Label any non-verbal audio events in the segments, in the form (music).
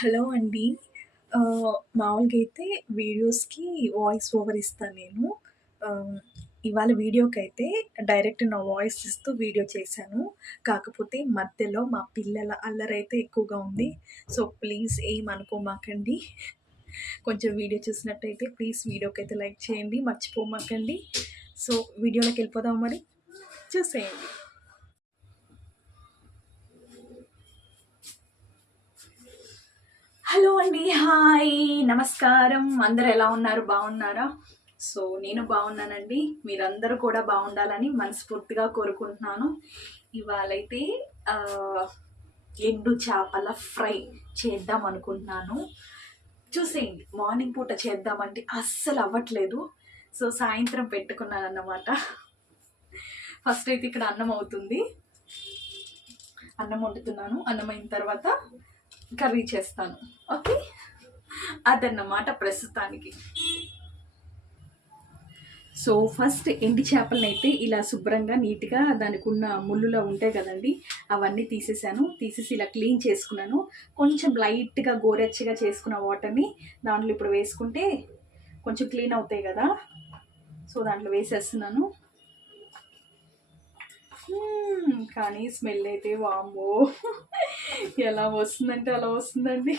Hello అండి. మామూలుగా అయితే వీడియోస్‌కి వాయిస్ ఓవర్ ఇస్తాను నేను. ఇవాళ వీడియోకి అయితే డైరెక్ట్ నా వాయిస్ ఇస్తూ వీడియో చేశాను. కాకపోతే మధ్యలో మా పిల్లల అల్లరైతే ఎక్కువగా ఉంది. సో, ప్లీజ్ ఏమనుకోమాకండి. కొంచెం వీడియో చూసినట్టయితే ప్లీజ్ వీడియోకి అయితే లైక్ చేయండి. మర్చిపోమాకండి. సో, వీడియోలోకి వెళ్ళిపోదాం మరి? చూసేయండి. హలో అండి. హాయ్. నమస్కారం. అందరు ఎలా ఉన్నారు? బాగున్నారా? సో, నేను బాగున్నానండి. మీరందరూ కూడా బాగుండాలని మనస్ఫూర్తిగా కోరుకుంటున్నాను. ఇవాళైతే ఎండు చేపల ఫ్రై చేద్దాం అనుకుంటున్నాను. చూసేయండి. మార్నింగ్ పూట చేద్దామంటే అస్సలు అవ్వట్లేదు. సో, సాయంత్రం పెట్టుకున్నానన్నమాట. ఫస్ట్ అయితే ఇక్కడ అన్నం అవుతుంది. అన్నం వండుతున్నాను. అన్నం అయిన తర్వాత కర్రీ చేస్తాను. ఓకే. అదన్నమాట ప్రస్తుతానికి. సో, ఫస్ట్ ఎండి చేపలనైతే ఇలా శుభ్రంగా నీట్‌గా దానికున్న ముల్లులో ఉంటాయి కదండి అవన్నీ తీసేసాను. తీసేసి ఇలా క్లీన్ చేసుకున్నాను. కొంచెం లైట్‌గా గోరెచ్చగా చేసుకున్న వాటర్‌ని దాంట్లో ఇప్పుడు వేసుకుంటే కొంచెం క్లీన్ అవుతాయి కదా! సో, దాంట్లో వేసేస్తున్నాను. కానీ స్మెల్ అయితే వామ్మో! ఎలా వస్తుందంటే అలా వస్తుందండి.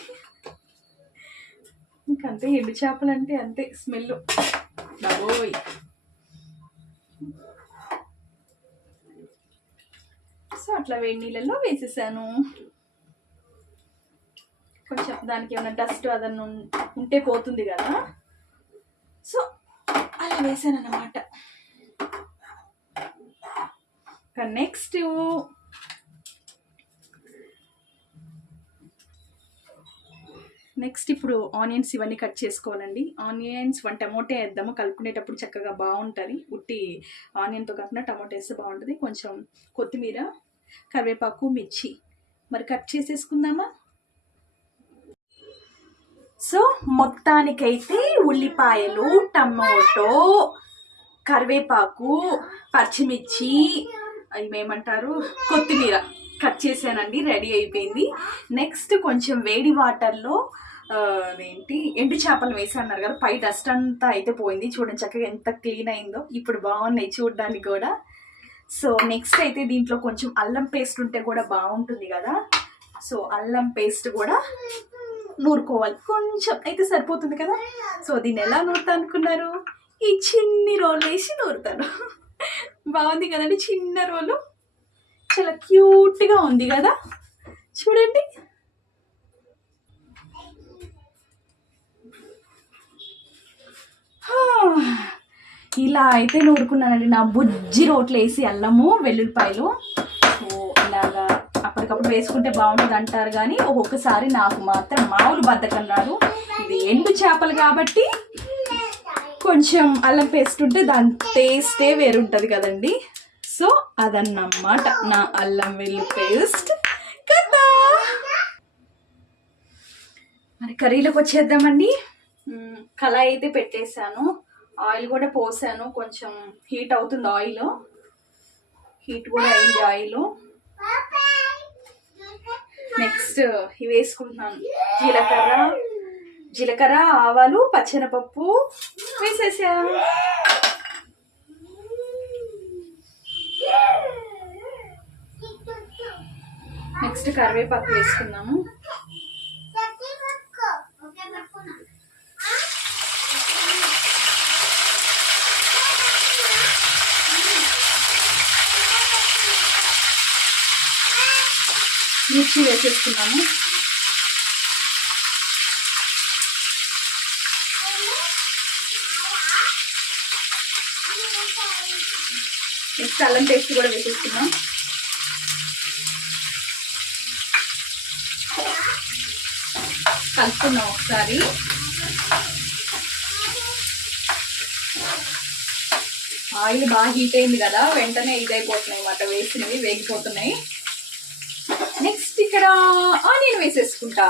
ఇంకంతే ఎండు చేపలంటే అంతే స్మెల్ డబోయ్ సో, అట్లా వేడి నీళ్ళల్లో వేసేసాను. కొంచెం దానికి ఏమైనా డస్ట్ అదన్నా ఉం ఉంటే పోతుంది కదా! సో, అలా వేసాను అన్నమాట నెక్స్ట్ నెక్స్ట్ ఇప్పుడు ఆనియన్స్ ఇవన్నీ కట్ చేసుకోవాలండి. ఆనియన్స్, వన్ టమోటా వేద్దాము కలుపుకునేటప్పుడు చక్కగా బాగుంటుంది ఉట్టి ఆనియన్‌తో కాకుండా టమోటా వేస్తే బాగుంటుంది కొంచెం కొత్తిమీర, కరివేపాకు, మిర్చి. మరి కట్ చేసేసుకుందామా? సో, మొత్తానికైతే ఉల్లిపాయలు, టమోటో, కరివేపాకు, పచ్చిమిర్చి ఏమంటారు కొత్తిమీర కట్ చేశానండి. రెడీ అయిపోయింది. నెక్స్ట్ కొంచెం వేడి వాటర్‌లో ఏంటి అదేంటి ఎండు చేపలు వేసానన్నారు కదా! పై డస్ట్ అంతా అయితే పోయింది. చూడండి చక్కగా ఎంత క్లీన్ అయిందో. ఇప్పుడు బాగున్నాయి చూడడానికి కూడా. సో, నెక్స్ట్ అయితే దీంట్లో కొంచెం అల్లం పేస్ట్ ఉంటే కూడా బాగుంటుంది కదా! సో, అల్లం పేస్ట్ కూడా నూరుకోవాలి. కొంచెం అయితే సరిపోతుంది కదా! సో, దీన్ని ఎలా నూరుతా అనుకున్నారు? ఈ చిన్ని రోలేసి నూరుతాను. బాగుంది కదండి చిన్న రోలు. చాలా క్యూట్‌గా ఉంది కదా! చూడండి. ఇలా అయితే నూరుకున్నానండి. నా బుజ్జి రోట్లేసి అల్లము, వెల్లుల్లిపాయలు. సో, ఇలాగా అప్పటికప్పుడు వేసుకుంటే బాగుంటుంది అంటారు కానీ ఒక్కొక్కసారి నాకు మాత్రం మామూలు బద్ధకం రాదు. ఇది ఎండు చేపలు కాబట్టి కొంచెం అల్లం పేస్ట్ ఉంటే దాని టేస్టే వేరుంటది కదండీ! సో, అదన్నమాట నా అల్లం వెల్లుల్లి పేస్ట్ కదా! మరి కర్రీలోకి వచ్చేద్దామండి. కళాయి అయితే పెట్టేసాను. ఆయిల్ కూడా పోసాను. కొంచెం హీట్ అవుతుంది ఆయిలు. హీట్ కూడా అయింది ఆయిలు. నెక్స్ట్ ఇవి వేసుకుంటున్నాను. జీలకర్ర, జీలకర్ర, ఆవాలు, పచ్చెనపప్పు వేసేసా. నెక్స్ట్ కరివేపాకు వేసుకుందాము. మిర్చి వేసేసుకున్నాము. నెక్స్ట్ అల్లం పేస్ట్ కూడా వేసేస్తున్నాం కలుపుకున్నాం ఒకసారి. ఆయిల్ బాగా హీట్ అయింది కదా! వెంటనే ఇదైపోతున్నాయి అన్నమాట వేసినవి వేగిపోతున్నాయి. నెక్స్ట్ ఇక్కడ ఆనియన్ వేసేసుకుంటా.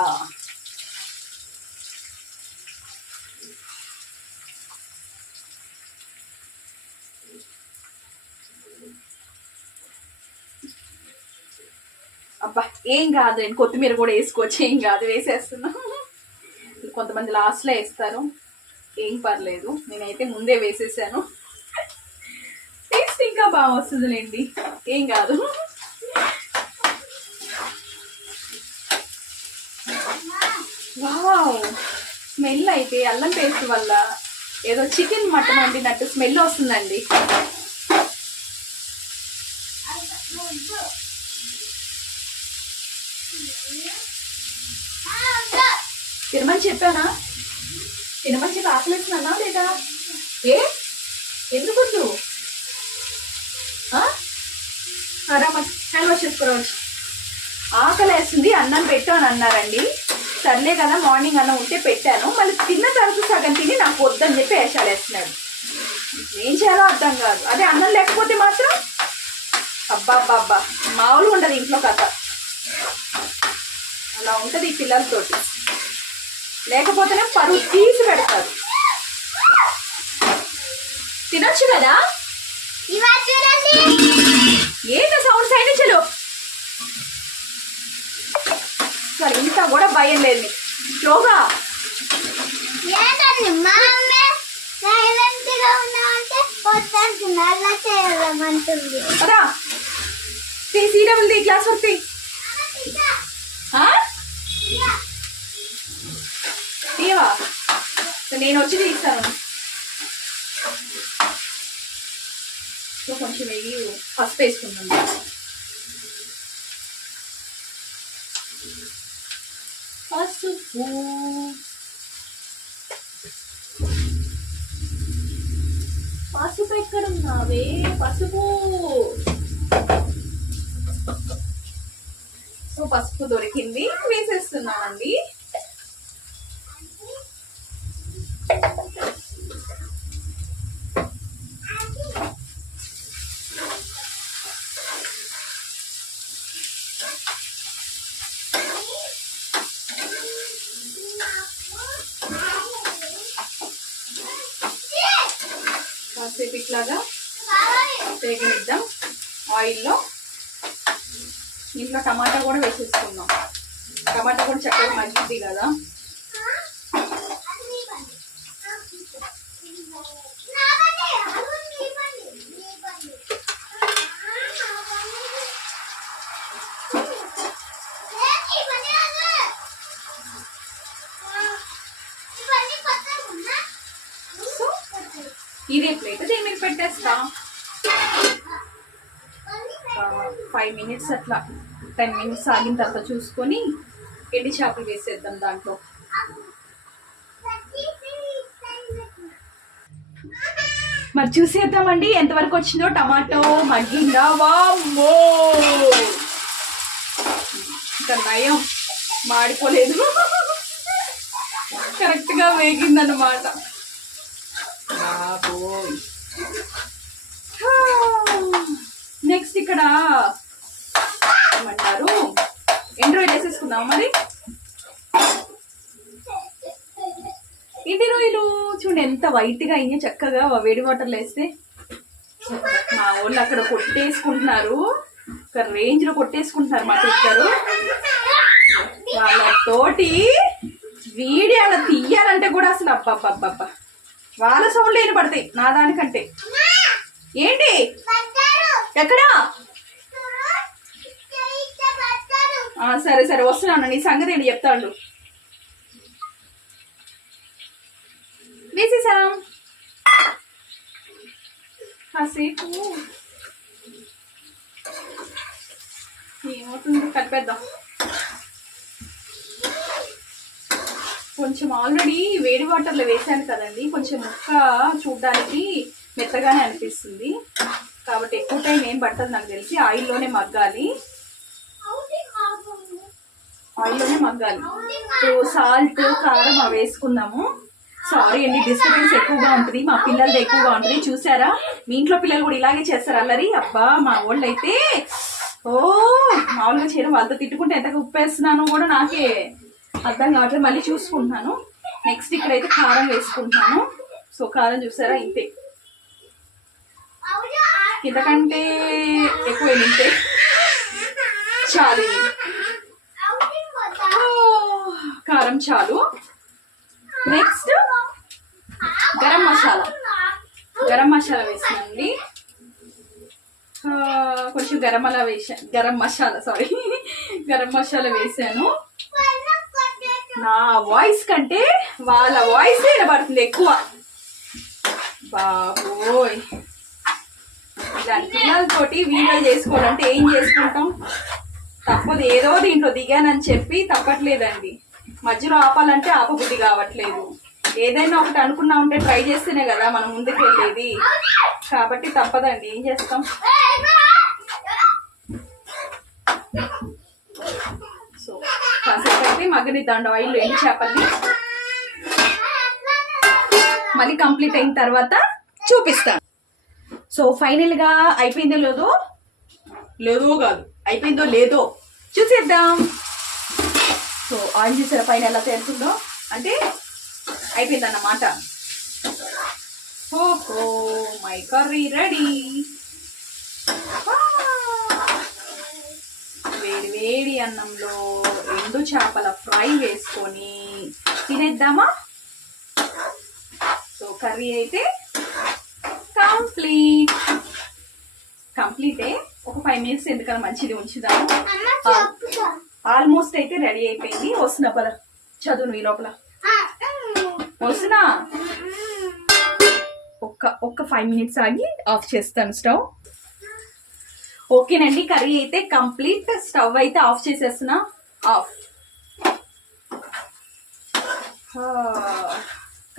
అబ్బా ఏం కాదు నేను కొత్తిమీర కూడా వేసుకోవచ్చు ఏం కాదు వేసేస్తున్నాను కొంతమంది లాస్ట్లో వేస్తారు. ఏం పర్లేదు నేనైతే ముందే వేసేసాను. టేస్ట్ ఇంకా బాగా వస్తుందిలేండి. ఏం కాదు. వావ్ స్మెల్ అయితే అల్లం పేస్ట్ వల్ల ఏదో చికెన్ మటన్ వండినట్టు స్మెల్ వస్తుందండి. తినమని చెప్పానా? తినమని చెప్పి ఆకలిస్తున్నానా లేదా? ఏ? ఎందుకు హ్యాండ్ వాష్ చేసుకోవచ్చు ఆకలి వేస్తుంది అన్నం పెట్టు అని అన్నారండి. సర్లే కదా మార్నింగ్ అన్నం ఉంటే పెట్టాను. మళ్ళీ తిన్న తర్వాత సగం తిని నాకు వద్దని చెప్పి వేషాలు వేస్తున్నాడు. ఏం చేయాలో అర్థం కాదు. అదే అన్నం లేకపోతే మాత్రం? అబ్బా అబ్బా అబ్బా మామూలుగా ఉండదు ఇంట్లో కథ. అలా ఉంటుంది ఈ పిల్లలతోటి. లేకపోతేనే పరువు తీసి పెడతారు. తినొచ్చు కదా? ఏంటి సౌండ్ సైడ్ చలో సరే ఇంత కూడా భయం లేదు. యోగా. స్లోగా ఏంటండి మా క్లాస్ వర్క్ నేను వచ్చి తీస్తాను సో కొంచెం వెయ్యి పసుపు వేసుకుందాం. పసుపు. పసుపు ఎక్కడ ఉన్నావే పసుపు. సో పసుపు దొరికింది. వేసేస్తున్నామండి కాసేపు ఇట్లాగా వేగనిద్దాం ఆయిల్లో ఇంట్లో టమాటా కూడా వేసేసుకుందాం. టమాటా కూడా చక్కగా మగ్గిద్ది కదా. దీని ఫైవ్ మినిట్స్ అట్లా టెన్ మినిట్స్ ఆగిన తర్వాత చూసుకొని ఎండి చేపలు వేసేద్దాం దాంట్లో. మరి చూసేద్దామండి ఎంతవరకు వచ్చిందో? టమాటో మగ్గిందా? వామ్మో! ఇంకా నయం మాడిపోలేదు. కరెక్ట్గా వేగిందన్నమాట. బాబోయ్ నెక్స్ట్ ఇక్కడ ఏమంటారు? ఎండు రొయ్యలు వేసేసుకుందాం మరి? ఇది రొయ్యలు చూడండి ఎంత వైట్గా అయ్యి చక్కగా వేడి వాటర్లో వేస్తే. మా వాళ్ళు అక్కడ కొట్టేసుకుంటున్నారు. ఒక రేంజ్లో కొట్టేసుకుంటున్నారు మా ఇద్దరు వాళ్ళతోటి వీడియో అలా తీయాలంటే కూడా అసలు అబ్బబ్బబ్బబ్బా. వాళ్ళ సౌండ్లు ఏం పడతాయి నా దానికంటే. ఏంటి? ఎక్కడా? సరే సరే వస్తున్నాను నీ సంగతి ఏంటి చెప్తాడు. వేసేసాం కాసేపు ఏమవుతుందో కలిపేద్దాం. కొంచెం ఆల్రెడీ వేడి వాటర్లో వేసాను కదండి కొంచెం ముక్క చూడడానికి మెత్తగానే అనిపిస్తుంది. కాబట్టి ఎక్కువ టైం ఏం పడుతుంది నాకు తెలిసి. ఆయిల్లోనే మగ్గాలి. ఆయిల్లోనే మగ్గాలి. ఇప్పుడు సాల్ట్ కారం అవి వేసుకుందాము. సారీ అండి డిస్టర్బెన్స్ ఎక్కువగా ఉంటుంది. మా పిల్లలది ఎక్కువగా ఉంటుంది. చూసారా? మీ ఇంట్లో పిల్లలు కూడా ఇలాగే చేస్తారు అల్లరి. అబ్బా మా వాళ్ళు అయితే ఓ మామూలుగా చీర వాళ్ళతో తిట్టుకుంటే ఎంత ఉప్పేస్తున్నాను కూడా నాకే అర్థం కావట్లేదు. మళ్ళీ చూసుకుంటున్నాను. నెక్స్ట్ ఇక్కడైతే కారం వేసుకుంటున్నాను. సో కారం చూసారా? ఇంతే. ఇంతకంటే ఎక్కువ ఏంటంటే చాలు. కారం చాలు. నెక్స్ట్ గరం మసాలా. గరం మసాలా వేసానండి కొంచెం గరం అలా వేసా గరం మసాలా సారీ గరం మసాలా వేసాను. నా వాయిస్ కంటే వాళ్ళ వాయిస్ వినబడుతుంది ఎక్కువ. బాబోయ్. దాని పిల్లలతోటి వీడియో చేసుకోవాలంటే ఏం చేసుకుంటాం? తప్పదు. ఏదో దీంట్లో దిగానని చెప్పి తప్పట్లేదండి. మధ్యలో ఆపాలంటే ఆపబుద్ధి కావట్లేదు. ఏదైనా ఒకటి అనుకున్నా ఉంటే ట్రై చేస్తేనే కదా మనం ముందుకు వెళ్ళేది కాబట్టి తప్పదండి. ఏం చేస్తాం? సో కాసేపు అయితే మగ్గనిద్దాం ఆయిల్ ఎండు చేపల్ని. మళ్ళీ కంప్లీట్ అయిన తర్వాత చూపిస్తాను. సో ఫైనల్గా అయిపోయిందో లేదో? లేదో కాదు. అయిపోయిందో లేదో? చూసేద్దాం. సో ఆన్ చేసిన పైన ఎలా తేలుతుందో అంటే అయిపోయిందన్నమాట. ఓహో మై కర్రీ రెడీ వేడి వేడి అన్నంలో రెండు చేపల ఫ్రై వేసుకొని తినేద్దామా? సో కర్రీ అయితే కంప్లీట్ కంప్లీటే ఒక ఫైవ్ మినిట్స్ ఎందుకన్నా మంచిది ఉంచుదాము ఆల్మోస్ట్ అయితే రెడీ అయిపోయింది. వస్తున్నా పద. చదువు ఈ లోపల. వస్తున్నా? ఒక్క ఒక్క ఫైవ్ మినిట్స్ ఆగి ఆఫ్ చేస్తాను స్టవ్. ఓకేనండి కర్రీ అయితే కంప్లీట్ స్టవ్ అయితే ఆఫ్ చేసేస్తున్నా. ఆఫ్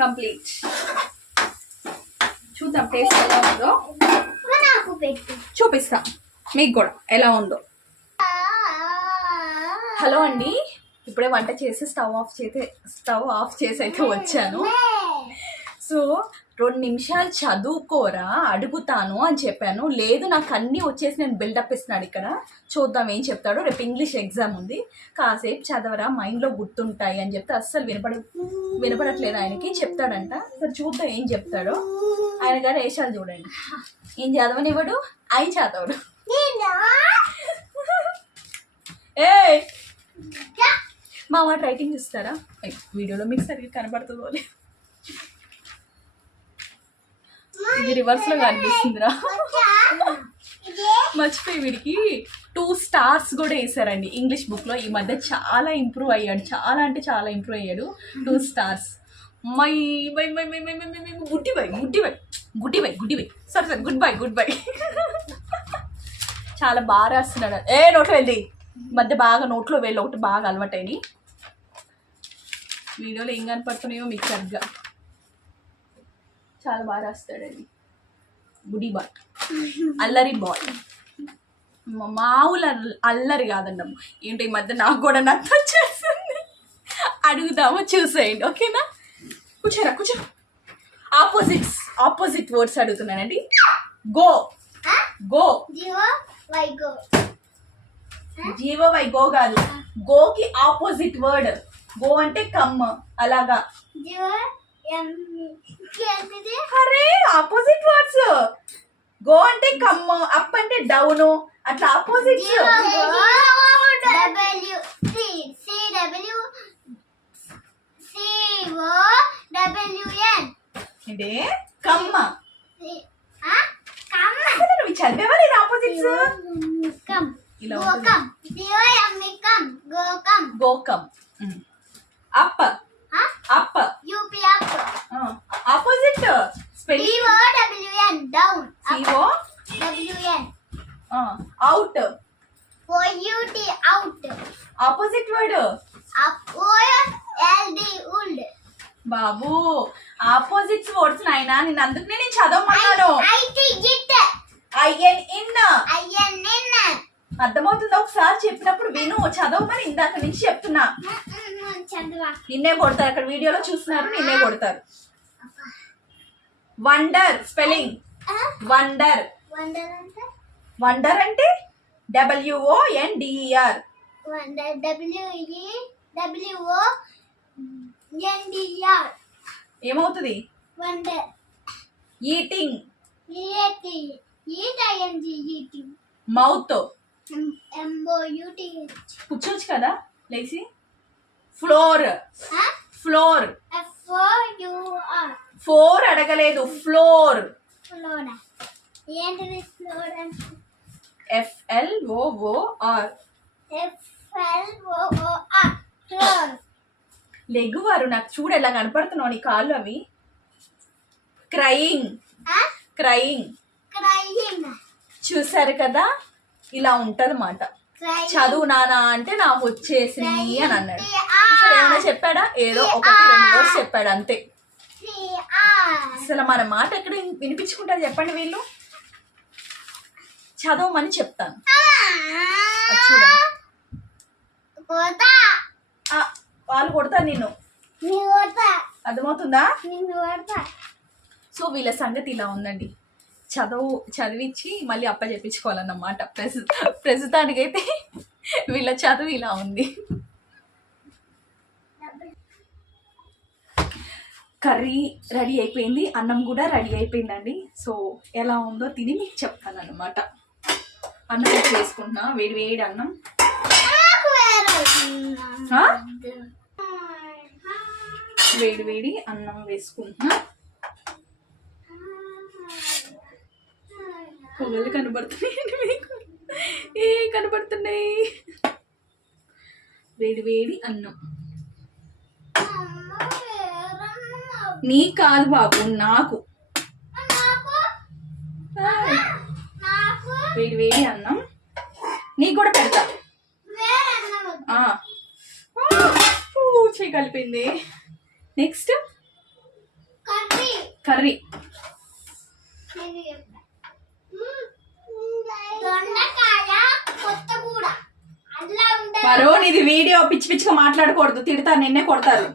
కంప్లీట్ చూద్దాం టేస్ట్ ఎలా ఉందో. చూపిస్తా. మీకు కూడా ఎలా ఉందో. హలో అండి. ఇప్పుడే వంట చేసి స్టవ్ ఆఫ్ చేసి స్టవ్ ఆఫ్ చేసి అయితే వచ్చాను సో రెండు నిమిషాలు చదువుకోరా అడుగుతాను అని చెప్పాను. లేదు నాకు అన్నీ వచ్చేసి నేను బిల్డప్ ఇస్తున్నాడు ఇక్కడ. చూద్దాం ఏం చెప్తాడో. రేపు ఇంగ్లీష్ ఎగ్జామ్ ఉంది. కాసేపు చదవరా మైండ్లో గుర్తుంటాయి అని చెప్తే అస్సలు వినపడ వినపడట్లేదు ఆయనకి. చెప్తాడంట. సరే చూద్దాం ఏం చెప్తాడో. ఆయన గారు వేషాలు చూడండి. ఏం చదవనివ్వడు? ఆయన చదవడు. ఏ మా వాడు రైటింగ్ చూస్తారా? వీడియోలో మీకు సరిగ్గా కనబడుతుందో లేదు. ఇది రివర్స్లో కనిపిస్తుందిరా మర్చిపోయి వీడికి టూ స్టార్స్ కూడా వేసారండి. ఇంగ్లీష్ బుక్లో ఈ మధ్య చాలా ఇంప్రూవ్ అయ్యాడు. చాలా అంటే చాలా ఇంప్రూవ్ అయ్యాడు. Two stars my my my my my my my గుడ్డి బై గుడ్డి బై గుడ్డి బై గుడ్డి బై సరే సరే గుడ్ బై గుడ్ బై చాలా బాగా రాస్తున్నాడు. ఏ నోట్లో వెళ్ళి. మధ్య బాగా నోట్లో వెళ్ళి ఒకటి బాగా అలవాటైంది. వీడియోలో ఏం కనపడుతున్నాయో మీకు సరిగ్గా చాలా బాగా రాస్తాడండి. గుడి బాయ్. (laughs) అల్లరి బాయ్. మామూలు అల్ల- అల్లరి కాదండి అమ్మ. ఏంటి ఈ మధ్య నాకు కూడా నచ్చ వచ్చేస్తుంది అడుగుదాము చూసేయండి. ఓకేనా? కూర్చోరా కూర్చో. ఆపోజిట్స్ ఆపోజిట్ వర్డ్స్ అడుగుతున్నానండి. గో గో జీవో వైగో జీవో వై గో కాదు. గోకి ఆపోజిట్ వర్డ్ గో అంటే కమ్ అలాగా. జీవో అరే ఆపోజిట్ వర్డ్స్ గో అంటే కమ్మ అప్ అంటే డౌన్ అట్లా ఆపోజిట్ ఏంటి? కమ్మ. అర్థమవుతుందా? ఒకసారి చెప్పినప్పుడు విను. చదవమని ఇందాక నుంచి చెప్తున్నా. నిన్నే కొడతారు. అక్కడ వీడియోలో చూస్తున్నారు. నిన్నే కొడతారు. వండర్ స్పెల్లింగ్ వండర్ వండర్ అంటే? W O N D E R ఏమవుతుంది? Wonder eating E A T eat I N G E T mouth కూర్చోవచ్చు కదా లేచి ఫ్లోర్. ఫ్లోర్. ఫోర్ అడగలేదు ఫ్లోర్. ఫ్లోర్? ఏంటిది floor F L O O R నాకు చూడు ఎలా కనపడుతున్నావు నీ కాళ్ళు అవి. క్రయింగ్. క్రయింగ్. క్రయింగ్. చూసారు కదా? ఇలా ఉంటదన్నమాట. చదువు నానా అంటే నాకు వచ్చేసింది అని అన్నాడు. ఏమైనా చెప్పాడా? ఏదో ఒకటి రెండు రోజు చెప్పాడు అంతే. అసలు మన మాట ఎక్కడ విని- వినిపించుకుంటారు చెప్పండి వీళ్ళు? చదవమని చెప్తాను. వాళ్ళు కొడతారు నిన్ను. నీ కోత అర్థమవుతుందా? కొడతా. సో వీళ్ళ సంగతి ఇలా ఉందండి. చదువు చదివించి మళ్ళీ అప్ప చెప్పించుకోవాలన్నమాట. ప్రస్తు ప్రస్తుతానికైతే వీళ్ళ చదువు ఇలా ఉంది. కర్రీ రెడీ అయిపోయింది అన్నం కూడా రెడీ అయిపోయిందండి. సో ఎలా ఉందో తిని మీకు చెప్తాను అనమాట అన్నం అయితే వేసుకుంటున్నా వేడి వేడి అన్నం? వేడి వేడి అన్నం వేసుకుంటున్నా. పొగలు కనబడుతున్నాయండి మీకు. ఏ కనబడుతున్నాయి? వేడి వేడి అన్నం. నీ కాదు బాబు నాకు. వేడి వేడి అన్నం. నీకు కూడా పెడతా. చేయి కలిపింది. నెక్స్ట్? కర్రీ. కర్రీ. మరో నీది వీడియో పిచ్చి పిచ్చిగా మాట్లాడకూడదు. తిడతారు నిన్నే కొడతారు.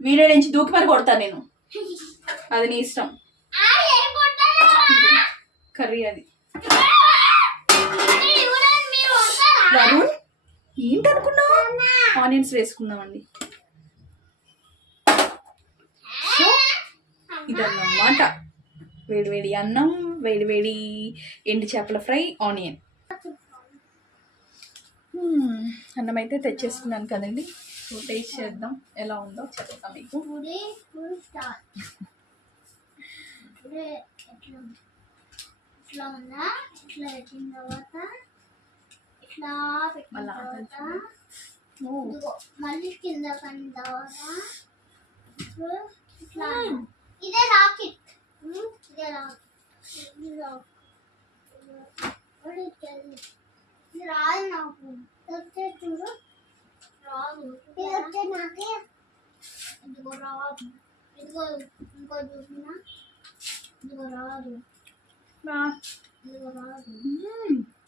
వీడియో నుంచి దూకి మరి కొడతాను నేను. అది నీ ఇష్టం? కర్రీ అది. ఇది? వరుణ్ ఏంటనుకున్నావు? ఆనియన్స్ వేసుకుందామండి. ఇదన్నమాట. వేడి వేడి అన్నం. వేడి వేడి ఎండి చేపల ఫ్రై ఆనియన్. అన్నం అయితే తెచ్చేసుకున్నాను కదండి. టేస్ట్ చేద్దాం. ఎలా ఉందో చెప్తాం మీకు? ఇట్లా ఉందా? ఇట్లా పెట్టిన తర్వాత? ఇట్లా పెట్టిన మళ్ళా తర్వాత? కింద పడిన తర్వాత ఇట్లా ఇదే రాకెట్. ఇదే రాకెట్. రాదు నాకు వస్తే చూడు రాదు ఇది వస్తే నాకే ఇదిగో రాదు ఇదిగో ఇంకో చూసినా ఇదిగో రాదు. ఇదిగో రాదు.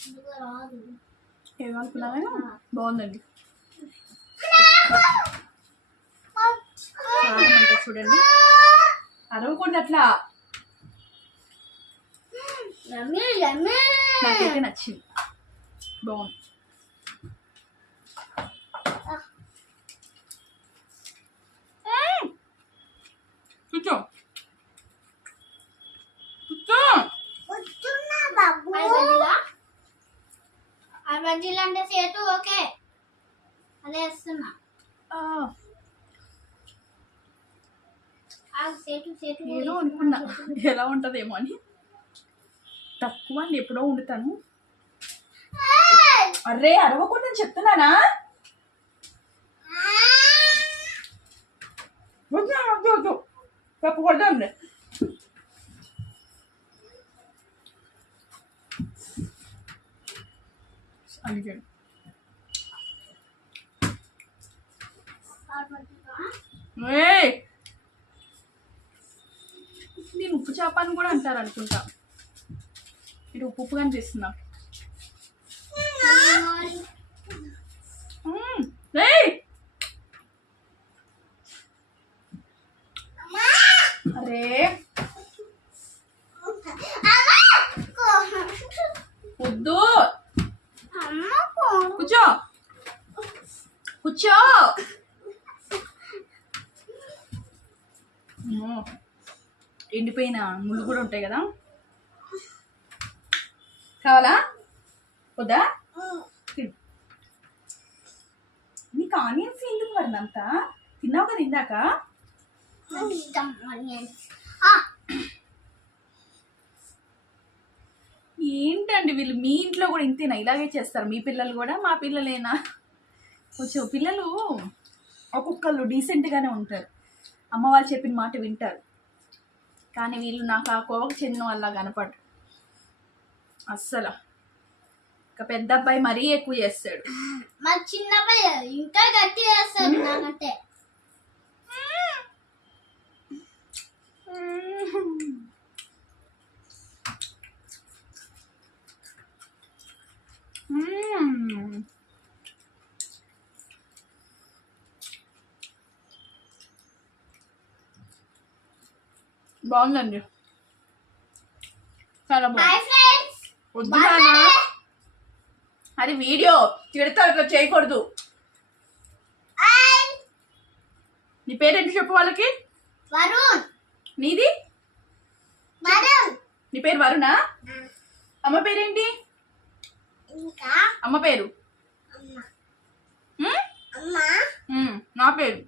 ఇదిగో రాదు ఏమనుకున్నావా బాగుందండి చూడండి అరవకుండా అట్లా నాకైతే నచ్చింది. బాగుంది. కూర్చో. కూర్చో. అంటే సేటు ఓకే. అదే వేస్తున్నా. ఆ, ఆ సేటు సేటు ఏదో అనుకున్నా. ఎలా ఉంటుందేమో అని. తక్కువ అండి ఎప్పుడో వండుతాను. అరే అరవకుండా చెప్తున్నానా? వద్దు వద్దు వద్దు. తప్పు కొడదాంలే అందుకే. ఏయ్! నేను ఉప్పు చేప అని కూడా అంటారు అనుకుంటా. ఇది ఉప్పు ఉప్పు కనిపిస్తుందా అరే వద్దు కూర్చో కూర్చో ఎండిపోయిన ముళ్ళు కూడా ఉంటాయి కదా కావాలా? వద్దా? నీకు ఆనియన్స్ ఎందుకు మరి అంత తిన్నావు కదా ఇందాక ఏంటండి వీళ్ళు? మీ ఇంట్లో కూడా ఇంతేనా? ఇలాగే చేస్తారు. మీ పిల్లలు కూడా మా పిల్లలేనా? కొంచెం పిల్లలు ఒక్కొక్కళ్ళు డీసెంట్గానే ఉంటారు. అమ్మ వాళ్ళు చెప్పిన మాట వింటారు. కానీ వీళ్ళు నాకు ఆ కోవకు చెందిన వాళ్ళ కనపడరు అస్సలు. ఇంకా పెద్ద అబ్బాయి మరీ ఎక్కువ చేస్తాడు. మా చిన్నపై ఇంకా గట్టి చేస్తాడు నాకంటే. బాగుందండి. చాలా బాగుంది. వద్దు నాన్న. అది వీడియో. తిడతారు ఇట్లా చేయకూడదు. నీ పేరేంటి చెప్పు వాళ్ళకి? వరుణ్. నీది? వరుణ్. నీ పేరు వరుణా? అమ్మ పేరేంటి? ఇంకా? అమ్మ పేరు? నా పేరు.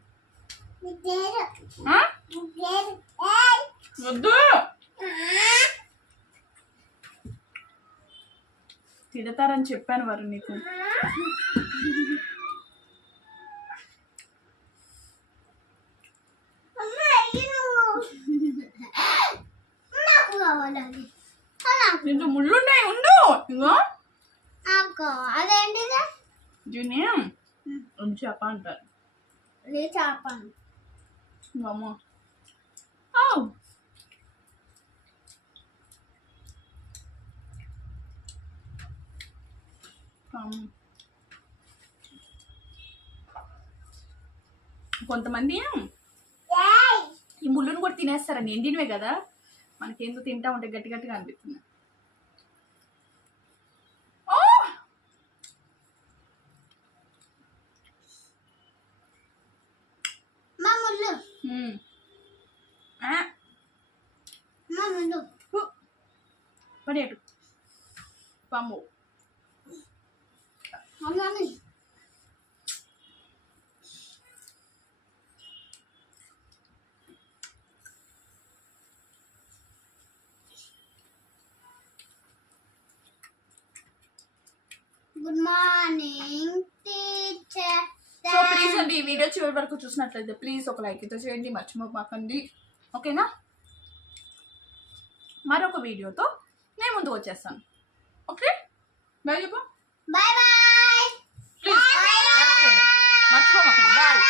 వద్దు. తిడతారని చెప్పాను వారు నీకు. దీంట్లో ముళ్ళున్నాయి ఉండు. ఇగో అదేంటిది దీన్ని చేప అంటారు. నీ చేపను అమ్మ కొంతమంది ఏయ్ ఈ ముళ్ళును కూడా తినేస్తారని ఎండినవే కదా. మనకి ఎందుకు తింటా ఉంటే గట్టి గట్టిగా అనిపిస్తుంది. పడేటు. పాము. Good morning teacher so please అండి ఈ వీడియో చివరి వరకు చూసినట్లయితే ప్లీజ్ ఒక లైక్ అయితే చేయండి మర్చిపోమాకండి ఓకేనా మరొక వీడియోతో నేను ముందుకు వచ్చేస్తాను ఓకే బాయ్ చెప్పు బాయ్ బాయ్ ప్లీజ్ మర్చిపోమాకండి బాయ్